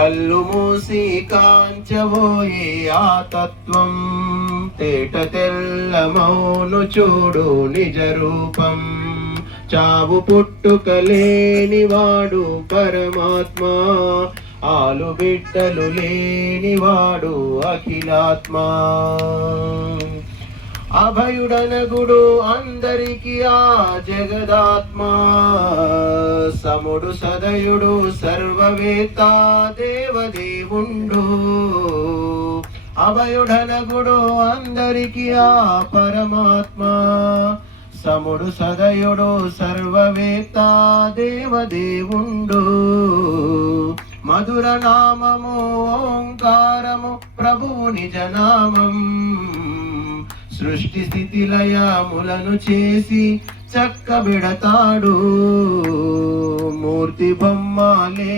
కళ్ళు మూసి కాంచబోయే ఆ తత్వం తేట తెల్లమౌను చూడు నిజ రూపం. చావు పుట్టుక లేనివాడు పరమాత్మ, ఆలు బిడ్డలు లేనివాడు అఖిలాత్మ. అభయుడనగుడు అందరికి ఆ జగదాత్మ, సముడు సదయుడు సర్వవేత్త దేవదేవుండు. అభయుడనగుడు అందరికి ఆ పరమాత్మ, సముడు సదయుడు సర్వవేత్త దేవదేవుండు. మధుర నామము ఓంకారము ప్రభువు నిజనామం, సృష్టి స్థితి లయములను చేసి చక్కబెడతాడు. మూర్తి బొమ్మలే